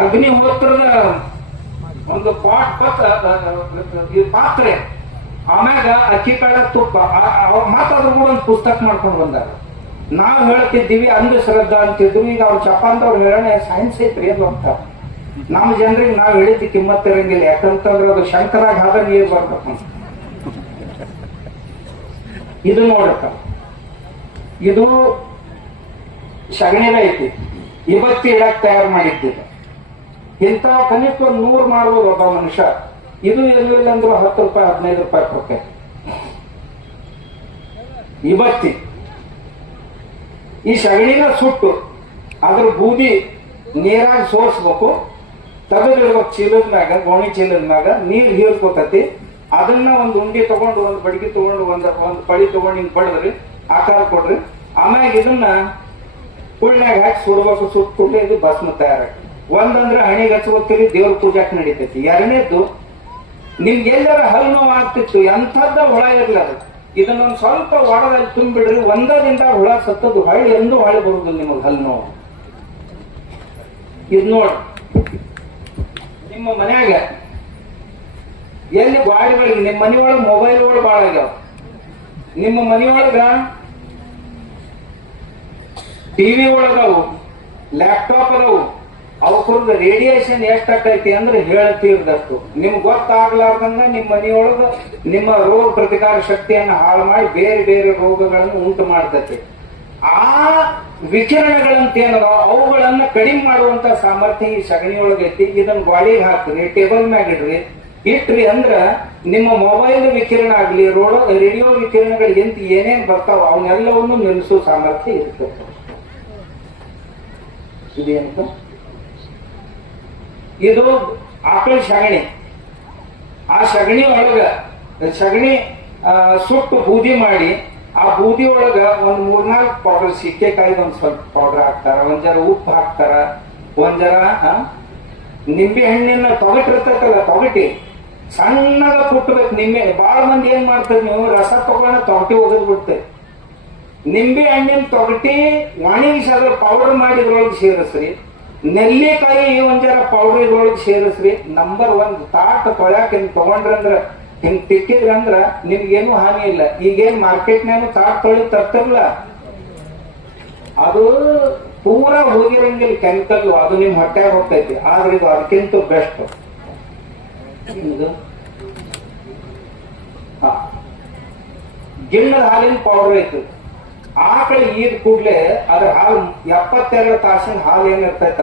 ಅಗ್ನಿಹೋತ್ರದ ಒಂದು ಪಾತ್ರೆ, ಆಮ್ಯಾಗ ಅಕ್ಕಿ ಕಾಳ ತುಪ್ಪ, ಮಾತಾದ್ರೂ ಕೂಡ ಒಂದು ಪುಸ್ತಕ ಮಾಡ್ಕೊಂಡು ಬಂದಾರ. ನಾವ್ ಹೇಳ್ತಿದ್ದೀವಿ ಅಂಧಶ್ರದ್ಧಾ ಅಂತಿದ್ರು, ಈಗ ಅವ್ರ ಚಪಾಂತವ್ರು ಹೇಳೋಣ ಸೈನ್ಸ್ ಐತ್ರಿ ಅದು ಅಂತ. ನಮ್ಮ ಜನರಿಗೆ ನಾವ್ ಹೇಳಿದ್ದು ಕಿಮ್ಮತ್ ಇರಂಗಿಲ್ಲ, ಯಾಕಂತಂದ್ರೆ ಅದು ಶಂಕರಾಘಾತ ನೀರು ಬರ್ಬೇಕು. ಇದು ನೋಡಕ್ಕ, ಇದು ಸಗಣಿದ ಐತಿ, ಇವತ್ತಿ ಇಡಕ್ ತಯಾರು ಮಾಡಿದ್ದಿಲ್ಲ. ಇಂಥ ಕನಿಷ್ಠ 100 ಮಾಡ್ಬೋದು ಒಬ್ಬ ಮನುಷ್ಯ. ಇದು ಎಲ್ಲಿಲ್ಲ ಅಂದ್ರು 10 ರೂಪಾಯಿ 15 ರೂಪಾಯಿ ಕೊಡ್ತೇವೆ ಇವತ್ತಿ. ಈ ಸಗಣಿನ ಸುಟ್ಟು ಅದ್ರ ಬೂದಿ ನೀರಾಗಿ ಸೋರ್ಸ್ಬೇಕು, ತೆಗೆದಿಡ್ಬೇಕು ಚೀಲದ ಮ್ಯಾಗ, ಗೋಣಿ ಚೀಲದ ಮ್ಯಾಗ ನೀರ್ ಹೀರ್ಕೋತತಿ. ಅದನ್ನ ಒಂದು ಉಂಡಿ ತಗೊಂಡು, ಒಂದು ಬಡಗಿ ತಗೊಂಡು, ಒಂದು ಪಳಿ ತಗೊಂಡು ಹಿಂಗ್ ಪಡೆದ್ರಿ, ಆಕಾರ ಕೊಡ್ರಿ. ಆಮ್ಯಾಗ ಇದನ್ನ ಕುಳ್ಳ್ಯಾಗ ಹಾಕಿ ಸುಡ್ಬೇಕು. ಸುಟ್ಟು ಕೂಡಲೇ ಇದು ಭಸ್ಮ ತಯಾರಾಗ್ತದೆ. ಒಂದಂದ್ರೆ ಹಣಿಗೆ ಹಚ್ಕೋತೀರಿ, ದೇವ್ರ ಪೂಜಾಕ್ ನಡೀತೈತಿ. ಎರಡನೇದ್ದು, ನಿಮ್ಗೆ ಎಲ್ಲರ ಹಲ್ಲು ನೋವು ಆಗ್ತಿತ್ತು, ಎಂಥದ್ದ ಹುಳ ಇರ್ಲದು, ಇದನ್ನೊಂದು ಸ್ವಲ್ಪ ಒಡದಲ್ಲಿ ತುಂಬಿಡ್ರಿ, ಒಂದರಿಂದ ಹುಳ ಸತ್ತದ್ದು ಹೊಳ್ಳಿ ಎಂದೂ ಹೊಳೆ ಬರುದಿಲ್ಲ ನಿಮಗೆ ಹಲ್ಲು ನೋವು. ಇದು ನೋಡಿ, ನಿಮ್ಮ ಮನ್ಯಾಗ ಎಲ್ಲಿ ಗಾಡಿಗಳಿಗೆ, ನಿಮ್ಮ ಮನೆಯೊಳಗೆ ಮೊಬೈಲ್ಗಳು ಭಾಳ ಆಗ್ಯಾವ, ನಿಮ್ಮ ಮನೆಯೊಳಗ ಟಿವಿ ಒಳಗವು, ಲ್ಯಾಪ್ಟಾಪ್ ಅದಾವು, ಅವಕ್ರದ ರೇಡಿಯೇಷನ್ ಎಷ್ಟಾಕೈತಿ ಅಂದ್ರೆ ಹೇಳ್ತೀರ್ದಷ್ಟು. ನಿಮ್ಗೆ ಗೊತ್ತಾಗ್ಲಾರ್ದಂಗ ನಿಮ್ಮ ಮನೆಯೊಳಗ ನಿಮ್ಮ ರೋಗ ಪ್ರತಿಕಾರ ಶಕ್ತಿಯನ್ನು ಹಾಳು ಮಾಡಿ ಬೇರೆ ಬೇರೆ ರೋಗಗಳನ್ನು ಉಂಟು ಮಾಡ್ತೈತಿ. ಆ ವಿಕಿರಣಗಳಂತ ಏನದ ಅವುಗಳನ್ನ ಕಡಿಮೆ ಮಾಡುವಂತ ಸಾಮರ್ಥ್ಯ ಈ ಸಗಣಿಯೊಳಗೈತಿ. ಇದನ್ನ ಗಾಡಿಗೆ ಹಾಕ್ರಿ, ಟೇಬಲ್ ಮ್ಯಾಗ ಇಡ್ರಿ, ಇಟ್ರಿ ಅಂದ್ರ ನಿಮ್ಮ ಮೊಬೈಲ್ ವಿಕಿರಣ ಆಗ್ಲಿ, ರೇಡಿಯೋ ವಿಕಿರಣಗಳು ಎಂತ ಏನೇನ್ ಬರ್ತಾವ ಅವನ್ನೆಲ್ಲವನ್ನು ನಿಲ್ಲಿಸೋ ಸಾಮರ್ಥ್ಯ ಇರ್ತದೆ. ಇದೇನಂತ, ಇದು ಆಕಳ ಸಗಣಿ. ಆ ಸಗಣಿ ಒಳಗ ಸಗಣಿ ಸುಟ್ಟು ಬೂದಿ ಮಾಡಿ, ಆ ಬೂದಿ ಒಳಗ ಒಂದ್ 3-4 ಪೌಡರ್, ಸಿಕ್ಕೆಕಾಯ್ದು ಒಂದ್ ಸ್ವಲ್ಪ ಪೌಡರ್ ಹಾಕ್ತಾರ, ಒಂದ್ ಜರ ಉಪ್ಪು ಹಾಕ್ತಾರ, ಒಂದ್ ಜರ ನಿಂಬೆ ಹಣ್ಣಿನ ತೊಗಟಿರ್ತೈತಲ್ಲ, ತೊಗಟಿ ಸಣ್ಣಗ ಕುಟ್ಬೇಕು. ನಿಂಬೆ ಬಾಳ ಮಂದಿ ಏನ್ ಮಾಡ್ತಾರೆ, ನೀವು ರಸ ತಗೊಂಡ ತೊಗಟಿ ಒಗದ್ ಬಿಡ್ತೇವೆ. ನಿಂಬೆ ಹಣ್ಣಿನ ತೊಗಟಿ ಒಣಗಿಸಿ ಅದ್ರ ಪೌಡರ್ ಮಾಡಿ ಇದ್ರೊಳಗೆ ಸೇರಿಸ್ರಿ. ನೆಲ್ಲಿಕಾಯಿ ಒಂದ್ ಜರ ಪೌಡರ್ ಇದ್ರೊಳಗೆ ಸೇರಿಸ್ರಿ. ನಂಬರ್ 1 ತಾಟ ತೊಳ್ಯಾಕ ಹಿಂಗ್ ತಗೊಂಡ್ರಂದ್ರ, ಹಿಂಗ್ ತಿಕ್ಕಿದ್ರಂದ್ರ ನಿಮ್ಗೇನು ಹಾನಿ ಇಲ್ಲ. ಈಗೇನ್ ಮಾರ್ಕೆಟ್ನಾಗ ತಾಟ್ ತೊಳಿ ತರ್ತಿರ್ಲ, ಅದು ಪೂರಾ ಹೋಗಿರಂಗಿಲ್ಲ ಕೆಮಿಕಲ್, ಅದು ನಿಮ್ ಹೊಟ್ಟೆಗೆ ಹೋಗ್ತೈತಿ. ಆದ್ರೆ ಇದು ಅದಕ್ಕಿಂತ ಬೆಸ್ಟ್. ಗಿಣ್ಣದ ಹಾಲಿನ ಪೌಡರ್ ಐತಿ. ಆಕಳ ಈದ್ ಕೂಡ್ಲೆ ಅದ್ರ ಹಾಲು 72 ತಾಸಿನ ಹಾಲು ಏನಿರ್ತೈತಿ